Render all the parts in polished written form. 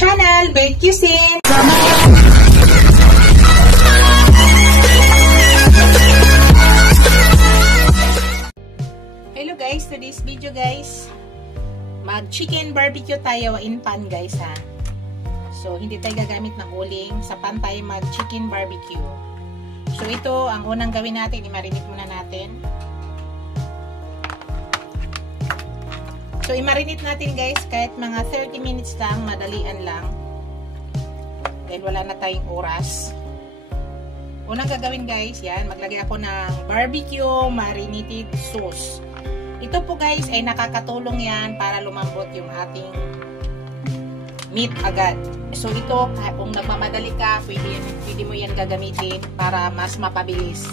channel, Bird Cuisine! Hello guys, today's video guys, mag chicken barbecue tayo in pan guys ha. So hindi tayo gagamit ng uling, sa pan tayo mag chicken barbecue. So ito, ang unang gawin natin, i-marinate muna natin. So i-marinate natin guys, kahit mga 30 minutes lang, madalian lang. Dahil wala na tayong oras. Unang gagawin guys, yan, maglagay ako ng barbecue marinated sauce. Ito po guys ay nakakatulong yan para lumambot yung ating meat agad. So ito, kung nagmamadali ka, pwede mo yan gagamitin para mas mapabilis.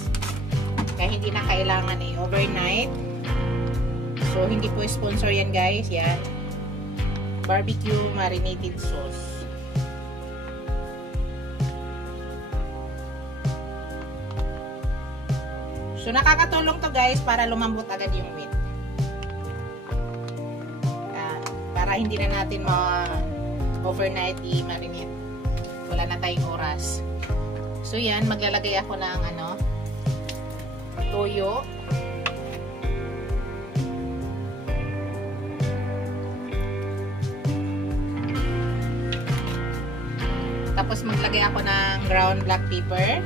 Kaya hindi na kailangan overnight. So hindi po sponsor yan guys, yan. Barbecue marinated sauce. So nakakatulong to guys para lumambot agad yung meat. Para hindi na natin overnight i-marinate. Wala na tayong oras. So yan, maglalagay ako ng toyo. Tapos maglagay ako ng ground black pepper.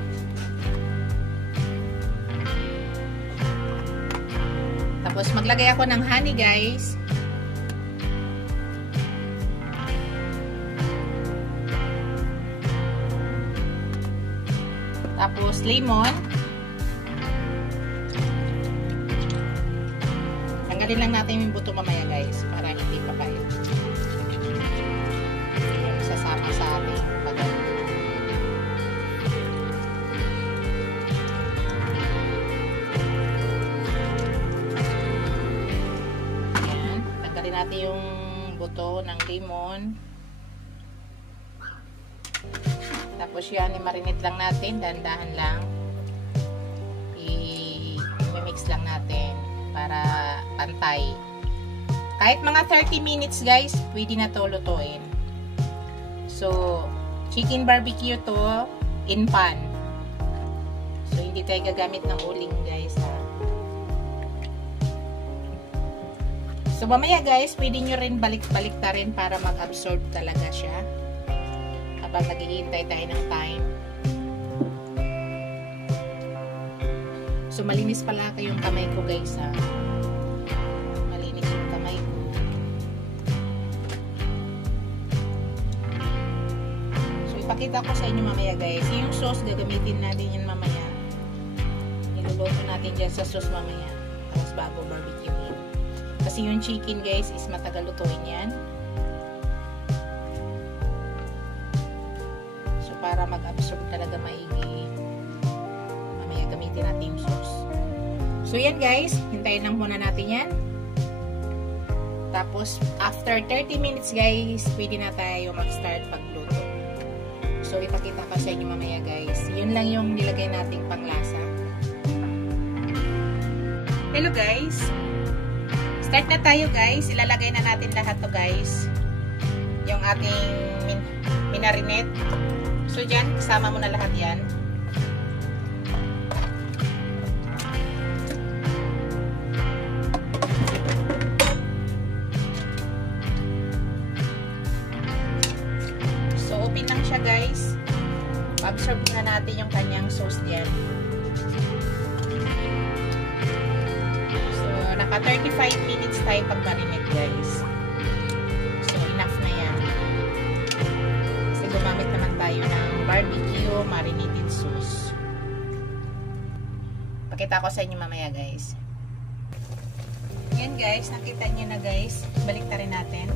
Tapos maglagay ako ng honey guys. Tapos lemon. Tanggalin lang natin yung buto mamaya guys para hindi papait. Sasama sa ating pagkain. Ayan. Tanggalin natin yung buto ng lemon. Tapos yan, i-marinate lang natin, dahan-dahan lang. I-mix lang natin para pantay. Kahit mga 30 minutes guys, pwede na to lutuin. So, chicken barbecue to in pan. So, hindi tayo gagamit ng uling guys ha. So, mamaya guys, pwede nyo rin balik-balik ta rin para mag-absorb talaga siya. Habang naghihintay tayo ng time. So, malinis pala yung kamay ko guys ha. Malinis yung kamay ko. So, ipakita ko sa inyo mamaya guys. Yung sauce, gagamitin natin yan mamaya. Niluluto natin dyan sa sauce mamaya. Tapos bago barbecue yan. Kasi yung chicken guys is matagal lutuin yan. Para mag-absorb talaga maigi. Mamaya gamitin natin yung sauce. So yan guys, hintayin lang muna natin yan. Tapos after 30 minutes guys, pwede na tayo mag-start pagluto. So ipakita ko sa inyo mamaya guys. Yun lang yung nilagay nating panglasa. Hello guys. Start na tayo guys. Ilalagay na natin lahat to guys. Yung ating minarinate. So, dyan, kasama mo na lahat yan. So, open lang siya, guys. Absorb na natin yung kanyang sauce dyan. So, naka 35 minutes tayo pag-marinate, guys. So, enough na yan. Gumamit naman tayo ng barbecue marinated sauce. Pakita ko sa inyo mamaya guys. Yan guys, nakita nyo na guys. Balik ta rin natin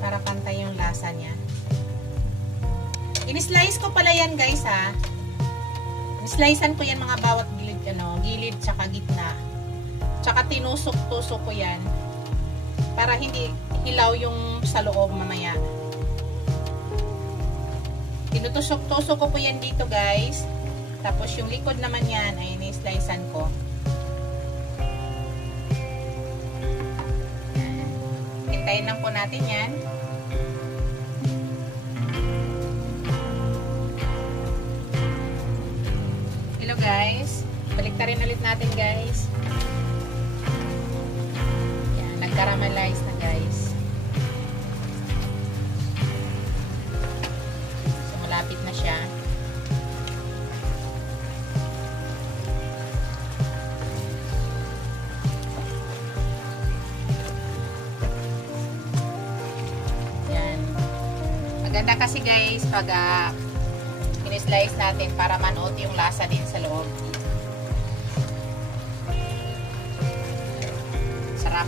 para pantay yung lasa niya. In-slice ko pala yan guys ha. In-slicean ko yan mga bawat gilid, gilid tsaka gitna. Tsaka tinusok-tusok ko yan para hindi hilaw yung sa loob mamaya. Tinutusok-tusok ko po yan dito guys. Tapos yung likod naman yan ay ni-slicean ko. Hintayin lang po natin yan. guys. Baliktarin ulit natin guys. Yan, nag-caramelize na guys. So, malapit na siya. Yan. Maganda kasi guys pag slice natin para manuot yung lasa din sa loob. Sarap.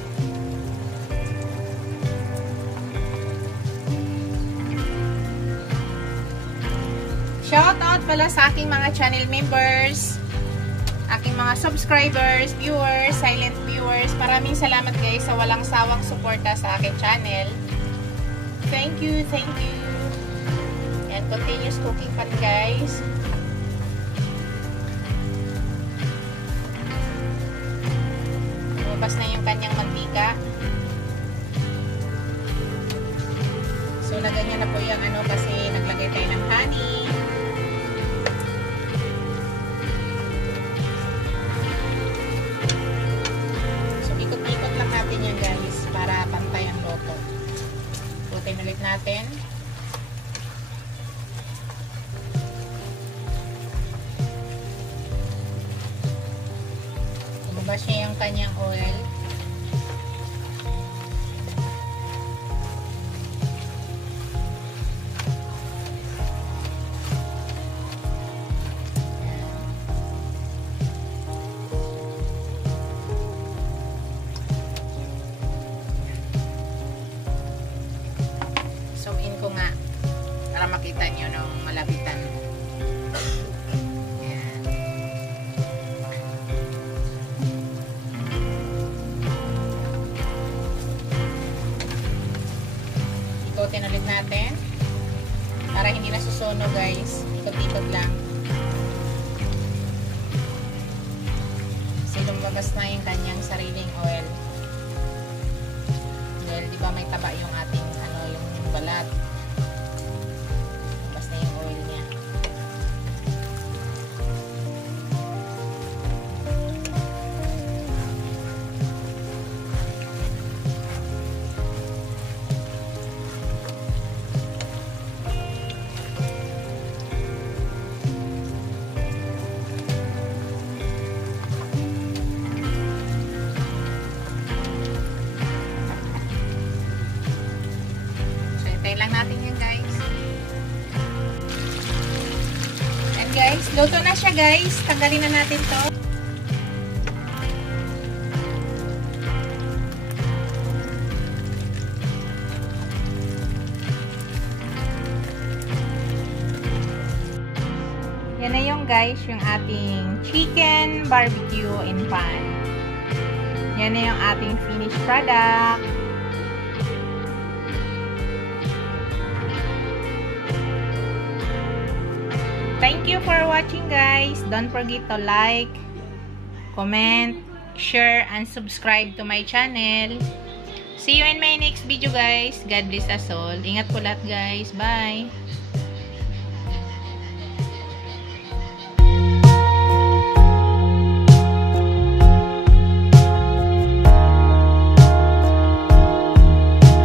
Shout out pala sa aking mga channel members, aking mga subscribers, viewers, silent viewers. Maraming salamat guys sa walang sawang suporta sa aking channel. Thank you, thank you. And continuous cooking pan guys. Lumabas na yung kanyang mantika. So naganyan na po yung ano kasi naglagay tayo ng honey. So ikot-ikot lang natin yan guys para pantay ang loto. Ikutin ulit natin. Lumabas niya yung kanyang oil. Zoom in ko nga para makita nyo ng malapitan. Ikutin ulit natin para hindi nasusunog guys. Ikot-ikot lang kasi lumabas na yung kanyang sariling oil. Well, di ba may taba yung ating ano, yung balat. Lumabas na yung oil niya. Lang natin yan guys. And guys, luto na siya guys. Tanggalin na natin to. Yan na yung guys, yung ating chicken barbecue in pan. Yan na yung ating finished product. Thank you for watching guys. Don't forget to like, comment, share, and subscribe to my channel. See you in my next video guys. God bless us all. Ingat po lahat guys. Bye!